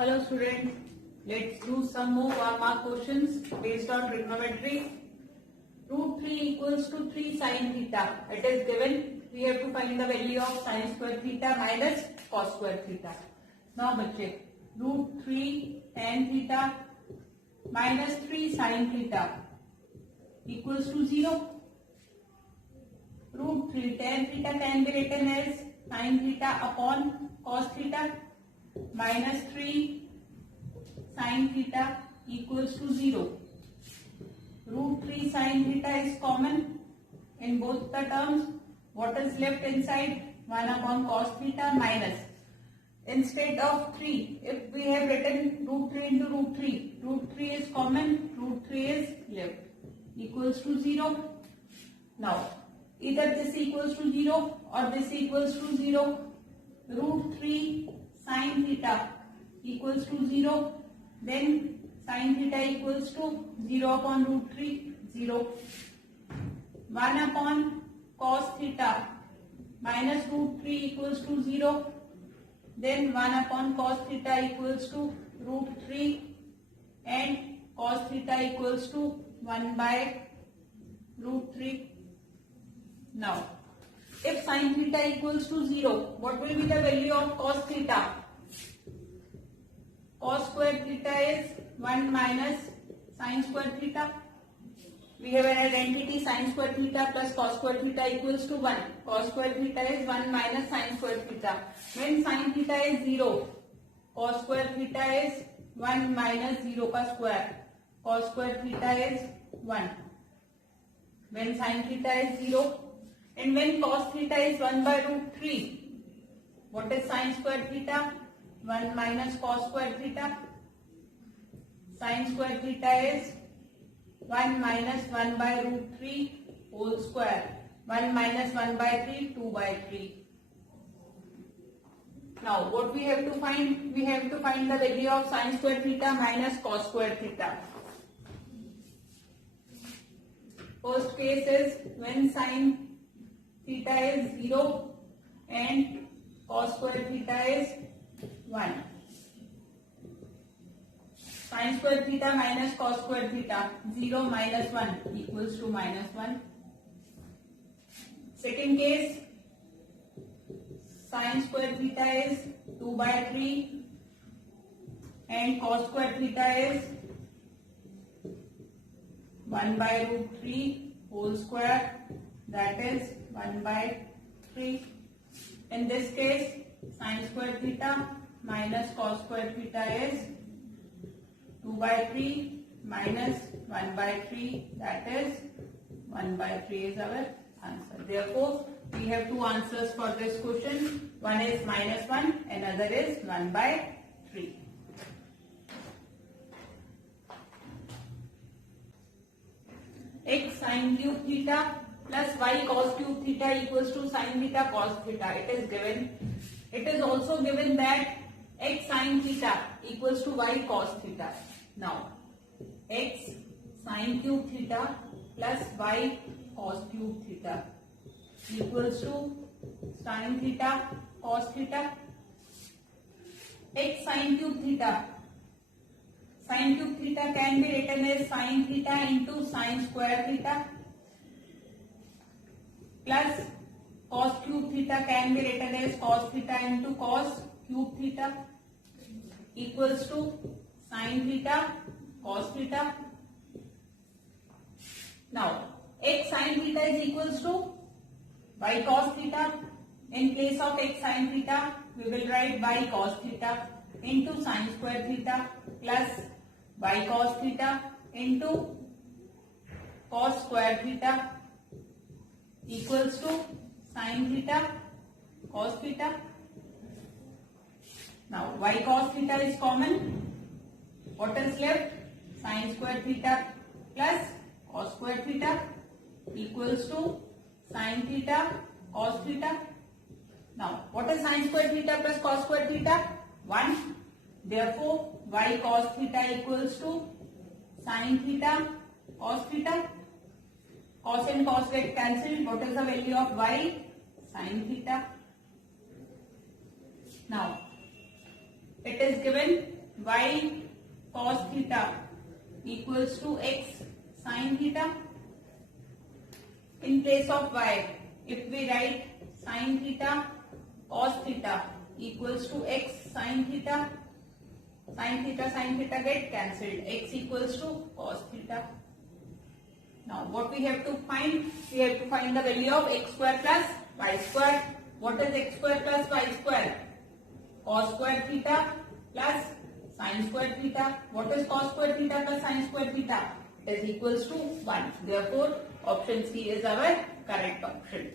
Hello students, let's do some more 1 mark questions based on trigonometry. Root 3 equals to 3 sin theta. It is given. We have to find the value of sin square theta minus cos square theta. Now बच्चे, root 3 tan theta minus 3 sin theta equals to 0. Root 3 tan theta can be written as sin theta upon cos theta minus 3 sin theta equals to 0. Root 3 sin theta is common in both the terms. What is left inside? 1 upon cos theta minus. Instead of 3, if we have written root 3 into root 3 is common, root 3 is left, equals to 0. Now, either this equals to 0 or this equals to 0. Root 3 sin theta equals to 0. Then sin theta equals to 0 upon root 3, 0. 1 upon cos theta minus root 3 equals to 0. Then 1 upon cos theta equals to root 3 and cos theta equals to 1 by root 3. Now, if sin theta equals to 0, what will be the value of cos theta? Cos square theta is 1 minus sin square theta. We have an identity sin square theta plus cos square theta equals to 1. Cos square theta is 1 minus sin square theta. When sin theta is 0, cos square theta is 1 minus 0 ka square. Cos square theta is 1. When sin theta is 0, and when cos theta is 1 by root 3, what is sin square theta? 1 minus cos square theta. Sin square theta is 1 minus 1 by root 3 whole square. 1 minus 1 by 3, 2 by 3. Now what we have to find? We have to find the value of sin square theta minus cos square theta. First case is when sin theta is 0 and cos square theta is 1. Sin square theta minus cos square theta, 0 minus 1 equals to minus 1. Second case, sin square theta is 2 by 3 and cos square theta is 1 by root 3 whole square, that is 1 by 3. In this case, sin square theta minus cos square theta is 2 by 3 minus 1 by 3, that is 1 by 3 is our answer. Therefore, we have two answers for this question. One is minus 1 and other is 1 by 3. X sin cube theta plus y cos cube theta equals to sin theta cos theta. It is given. It is also given that x sin theta equals to y cos theta. Now, x sin cube theta plus y cos cube theta equals to sin theta cos theta. X sin cube theta. Sin cube theta can be written as sin theta into sin square theta plus cos cube theta can be written as cos theta into cos cube theta equals to sin theta cos theta. Now, x sin theta is equals to y cos theta. In case of x sin theta, we will write y cos theta into sin square theta plus y cos theta into cos square theta equals to sin theta cos theta. Now, y cos theta is common. What is left? Sin square theta plus cos square theta equals to sin theta cos theta. Now, what is sin square theta plus cos square theta? 1. Therefore, y cos theta equals to sin theta cos theta. Cos and cos get cancelled. What is the value of y? Sin theta. Now, it is given y cos theta equals to x sin theta. In place of y, if we write sin theta cos theta equals to x sin theta get cancelled. X equals to cos theta. Now what we have to find? We have to find the value of x square plus y square. What is x square plus y square? Cos square theta plus sin square theta. What is cos square theta plus sin square theta? It is equals to 1. Therefore, option C is our correct option.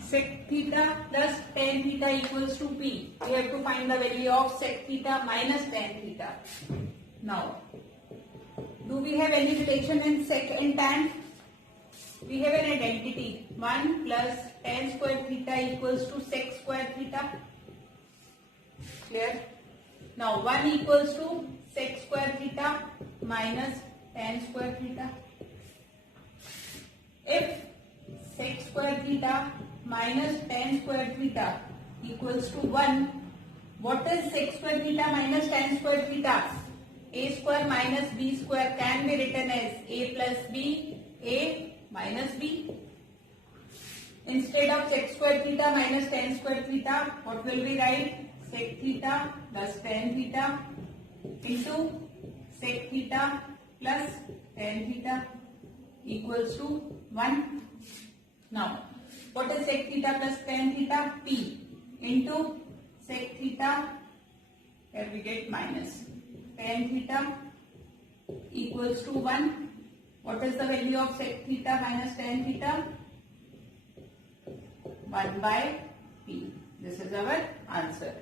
Sec theta plus tan theta equals to P. We have to find the value of sec theta minus tan theta. Now, do we have any relation in sec and tan? We have an identity. 1 plus tan square theta equals to sec square theta. Clear? Now 1 equals to sec square theta minus tan square theta. If sec square theta minus tan square theta equals to 1, what is sec square theta minus tan square theta? A square minus b square can be written as a plus b, a minus b. Instead of sec square theta minus tan square theta, what will we write? Sec theta plus tan theta into sec theta plus tan theta equals to 1. Now, what is sec theta plus tan theta? P into sec theta, here we get minus tan theta equals to 1. What is the value of sec theta minus tan theta? 1 by P. This is our answer.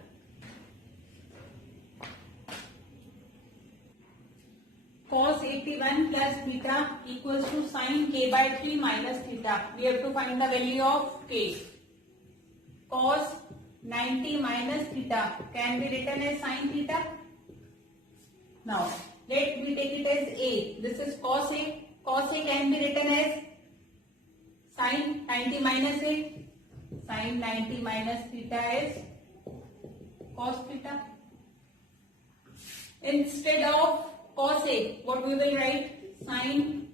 Cos 81 plus theta equals to sin k by 3 minus theta. We have to find the value of k. Cos 90 minus theta can be written as sin theta. Now, let me take it as a. This is cos a. Cos a can be written as sin 90 minus a. Sin 90 minus theta is cos theta. Instead of cos a, what we will write? Sin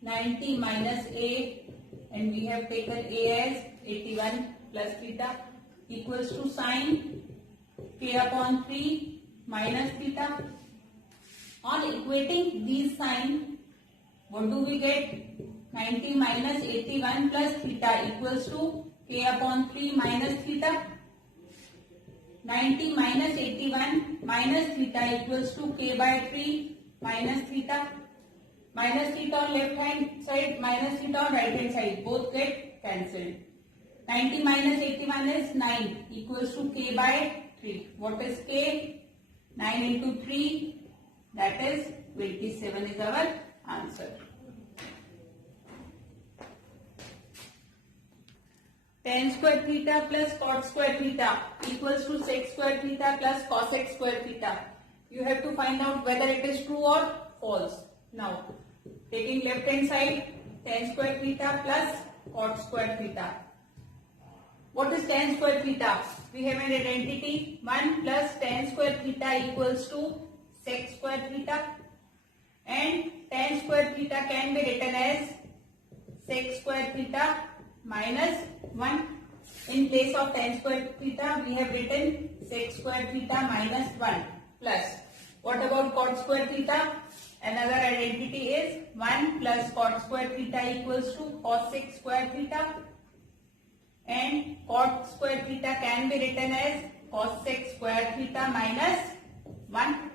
90 minus a, and we have taken a as 81 plus theta equals to sin k upon 3 minus theta. On equating these sign, what do we get? 90 minus 81 plus theta equals to k upon 3 minus theta. 90 minus 81 minus theta equals to k by 3 minus theta. Minus theta on left hand side, minus theta on right hand side, both get cancelled. 90 minus 81 is 9 equals to k by 3. What is k? 9 into 3, that is 27 is our answer. Tan square theta plus cot square theta equals to sec square theta plus cosec square theta. You have to find out whether it is true or false. Now, taking left hand side, tan square theta plus cot square theta. What is tan square theta? We have an identity. 1 plus tan square theta equals to sec square theta, and tan square theta can be written as sec square theta minus 1. In place of tan square theta, we have written sec square theta minus 1 plus. What about cot square theta? Another identity is 1 plus cot square theta equals to cosec square theta, and cot square theta can be written as cosec square theta minus 1.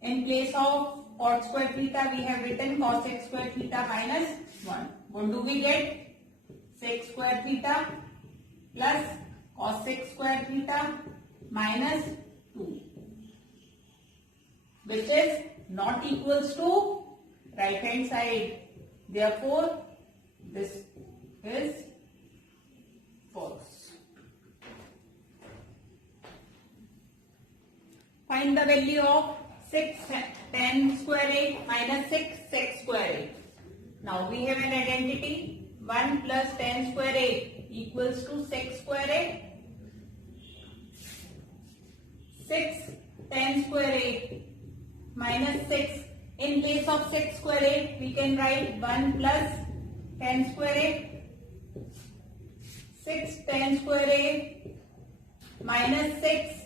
In place of cot square theta, we have written cosec square theta minus 1. What do we get? Sec square theta plus cosec square theta minus 2, which is not equals to right hand side. Therefore, this is false. Find the value of 6 tan square 8 minus 6 sec square 8. Now we have an identity. 1 plus tan square a equals to sec square a. 6 tan square a minus 6. In place of sec square a, we can write 1 plus tan square a. 6 tan square a minus 6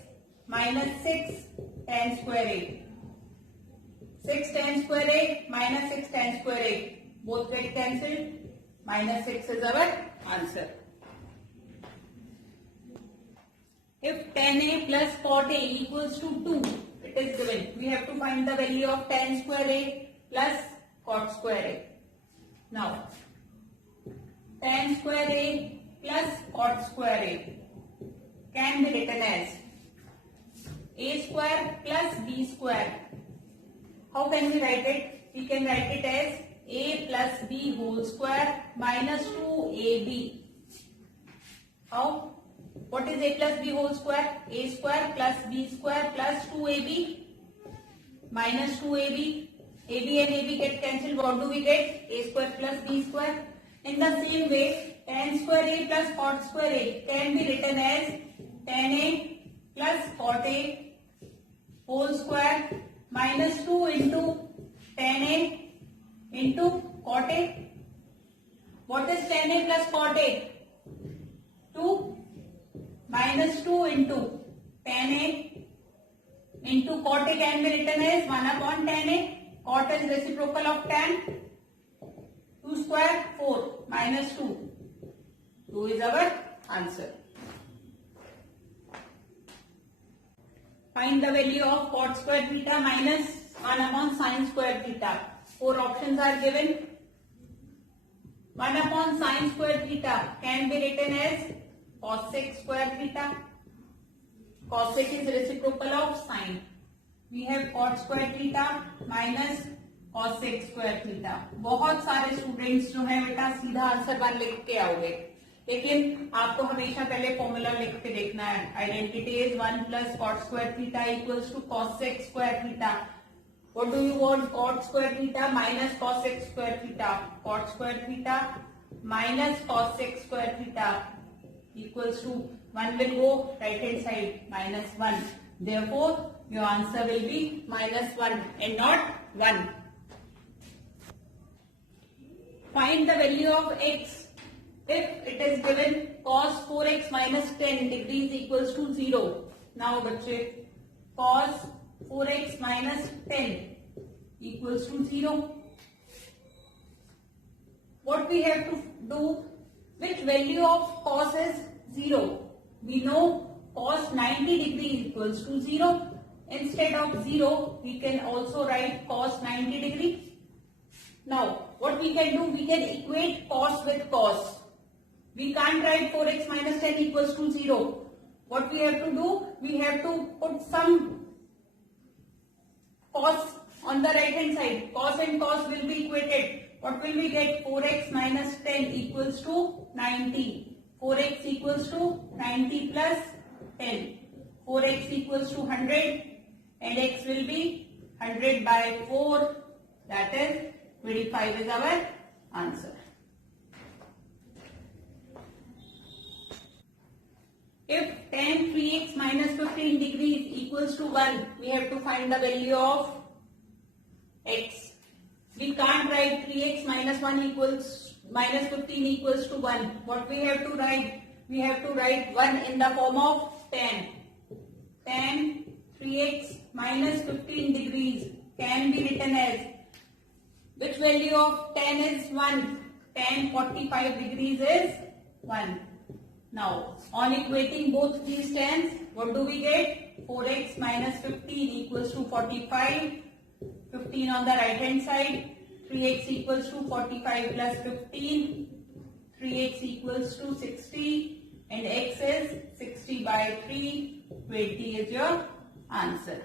tan square a. 6 tan square a minus 6 tan square a. Both get cancelled. Minus 6 is our answer. If tan a plus cot a equals to 2, it is given. We have to find the value of tan square a plus cot square a. Now, tan square a plus cot square a can be written as a square plus b square. How can we write it? We can write it as a plus b whole square minus 2ab. How? What is a plus b whole square? A square plus b square plus 2ab minus 2ab. ab and ab get cancelled. What do we get? A square plus b square. In the same way, tan square a plus cot square a can be written as tan a plus cot a whole square minus 2 into tan a into cot a. What is tan a plus cot a? 2 minus 2 into tan a into cot a can be written as 1 upon tan a. Cot is reciprocal of tan. 2 square 4 minus 2. 2 is our answer. Find the value of cot square theta minus 1 upon sin square theta. 4 options are given. 1 upon sin square theta can be written as cosec square theta. Cosec is reciprocal of sin. We have cot square theta minus cosec square theta. बहुत सारे students जो हैं बेटा सीधा answer 1 लिख के आओगे, लेकिन आपको हमेशा पहले फॉर्मूला लिख के देखना है. Identity is 1 plus cot square theta equals to cosec square theta. What do you want? Cot square theta minus cosec square theta. Cot square theta minus cosec square theta equals to 1 will go right hand side minus 1. Therefore, your answer will be minus 1 and not 1. Find the value of x if it is given cos 4x minus 10 degrees equals to 0. Now, बच्चे cos 4x minus 10 equals to 0. What we have to do? Which value of cos is 0? We know cos 90 degrees equals to 0. Instead of 0, we can also write cos 90 degrees. Now, what we can do? We can equate cos with cos. We can't write 4x minus 10 equals to 0. What we have to do? We have to put some cos on the right hand side. Cos and cos will be equated. What will we get? 4x minus 10 equals to 90. 4x equals to 90 plus 10. 4x equals to 100 and x will be 100 by 4. That is 25 is our answer. If tan 3x minus 15 degrees equals to 1, we have to find the value of x. We can't write 3x minus 1 equals minus 15 equals to 1. What we have to write? We have to write 1 in the form of tan. Tan 3x minus 15 degrees can be written as, which value of tan is 1? Tan 45 degrees is 1. Now, on equating both these tans, what do we get? 4x minus 15 equals to 45. 15 on the right hand side. 3x equals to 45 plus 15. 3x equals to 60. And x is 60 by 3. 20 is your answer.